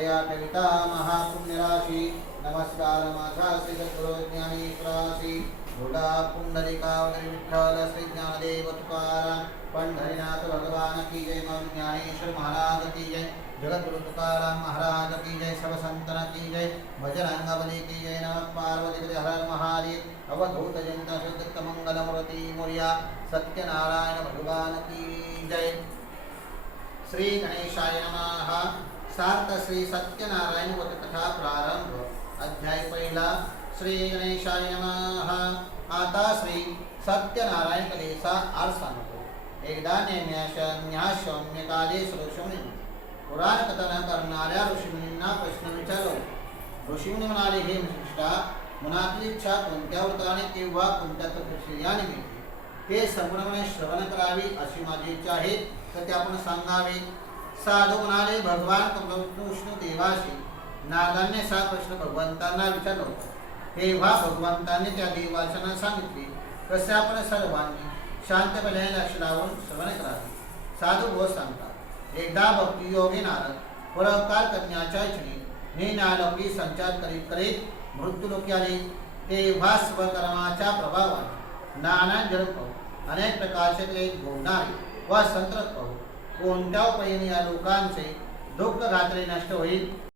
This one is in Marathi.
दया कविता महापुण्यराशी नमस्कार माझा श्री सद्गुरू ज्ञानेश्वराशी घोडा पुंडलिकावतारी विठ्ठल श्री ज्ञानदेव तुकाराम पंढरीनाथ भगवान की जय मौली ज्ञानेश्वर महाराज की जय जगद्गुरु तुकाराम महाराज की जय सब संतन की जय भजरंग बली की जय नमः पार्वती हर हर महादेव अवधूत जयंत शुद्ध मंगल मूर्ति मोर्या सत्यनारायण भगवान की जय। श्री गणेशाय नमः। सार्थ श्री सत्यनारायण व्रत कथा प्रारंभ। अध्याय पहिला। श्री गणेशाय नमः। आता श्री सत्यनारायण कलेचा अर्थ सांगतो। एकदा न्यासौम्य काले ऋषीमुनी पुराण कथन करणाऱ्या ऋषीमुनींना प्रश्न विचारला। ऋषीमुनी म्हणाले, हे वशिष्ठा, मनातली इच्छा कोणत्या व्रताने किंवा कोणत्या तपश्चर्याने मिळते ते संपूर्णपणे श्रवण करावी अशी माझी इच्छा आहे, तर ते आपण सांगावे। साधू म्हणाले, भगवान विष्णू देवाशी नागाने 7 प्रश्न भगवंतांना विचारला होता। तेव्हा भगवंतांनी त्या देवाच्यांना सांगितले, कसे आपण सर्वांनी शांतपणे लक्ष लावून श्रवण करावे। साधू बोध सांगतात, एकदा भक्तियोगी नारद परोपकार करण्याच्या इच्छेने नीनालोकी संचार करीत करीत मृत्यूलोकी आले। तेव्हा स्वकर्माच्या प्रभावाने नाना जन्म पाहून अनेक प्रकारचे क्लेश भोगणारे व संतत पाहून कोणत्या उपायाने या लोकांचे दुःख घातले नष्ट होईल